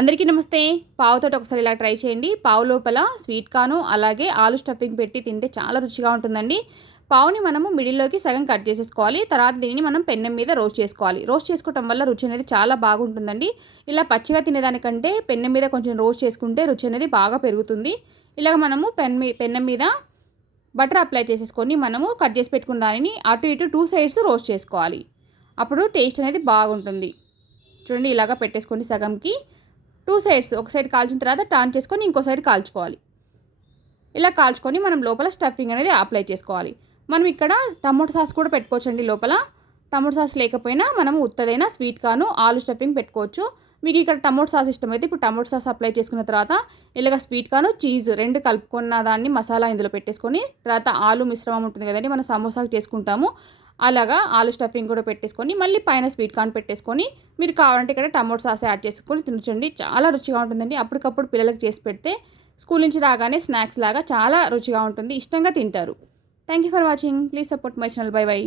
అందరికీ నమస్తే. పావుతో ఒకసారి ఇలా ట్రై చేయండి. పావు లోపల స్వీట్ కాను అలాగే ఆలు స్టఫింగ్ పెట్టి తింటే చాలా రుచిగా ఉంటుందండి. పావుని మనము మిడిల్లోకి సగం కట్ చేసేసుకోవాలి. తర్వాత దీనిని మనం పెన్నెం మీద రోస్ట్ చేసుకోవాలి. రోస్ట్ చేసుకోవటం వల్ల రుచి అనేది చాలా బాగుంటుందండి. ఇలా పచ్చిగా తినేదానికంటే పెన్నెం మీద కొంచెం రోస్ట్ చేసుకుంటే రుచి అనేది బాగా పెరుగుతుంది. ఇలాగ మనము పెన్ మీ పెన్నెం మీద బటర్ అప్లై చేసేసుకొని మనము కట్ చేసి పెట్టుకున్న దానిని అటు ఇటు టూ సైడ్స్ రోస్ట్ చేసుకోవాలి. అప్పుడు టేస్ట్ అనేది బాగుంటుంది. చూడండి ఇలాగ పెట్టేసుకోండి సగంకి టూ సైడ్స్ ఒక సైడ్ కాల్చిన తర్వాత టర్న్ చేసుకొని ఇంకో సైడ్ కాల్చుకోవాలి. ఇలా కాల్చుకొని మనం లోపల స్టఫింగ్ అనేది అప్లై చేసుకోవాలి. మనం ఇక్కడ టమాటో సాస్ కూడా పెట్టుకోవచ్చండి లోపల. టమాటో సాస్ లేకపోయినా మనం ఉత్తదైనా స్వీట్ కాను ఆలు స్టఫింగ్ పెట్టుకోవచ్చు. మీకు ఇక్కడ టమోటా సాస్ ఇష్టమైతే ఇప్పుడు టమోటా సాస్ అప్లై చేసుకున్న తర్వాత ఇలాగ స్వీట్ కాను చీజ్ రెండు కలుపుకున్న దాన్ని మసాలా ఇందులో పెట్టేసుకొని తర్వాత ఆలు మిశ్రమం ఉంటుంది కదండి మనం సమోసాకి చేసుకుంటాము. అలాగా ఆలు స్టఫింగ్ కూడా పెట్టేసుకొని మళ్ళీ పైన స్వీట్ కార్న్ పెట్టేసుకొని మీరు కావాలంటే ఇక్కడ టమోటో సాస్ యాడ్ చేసుకొని తినచండి చాలా రుచిగా ఉంటుందండి. అప్పటికప్పుడు పిల్లలకు చేసి పెడితే స్కూల్ నుంచి రాగానే స్నాక్స్ లాగా చాలా రుచిగా ఉంటుంది. ఇష్టంగా తింటారు. Thank you for watching please support my channel bye bye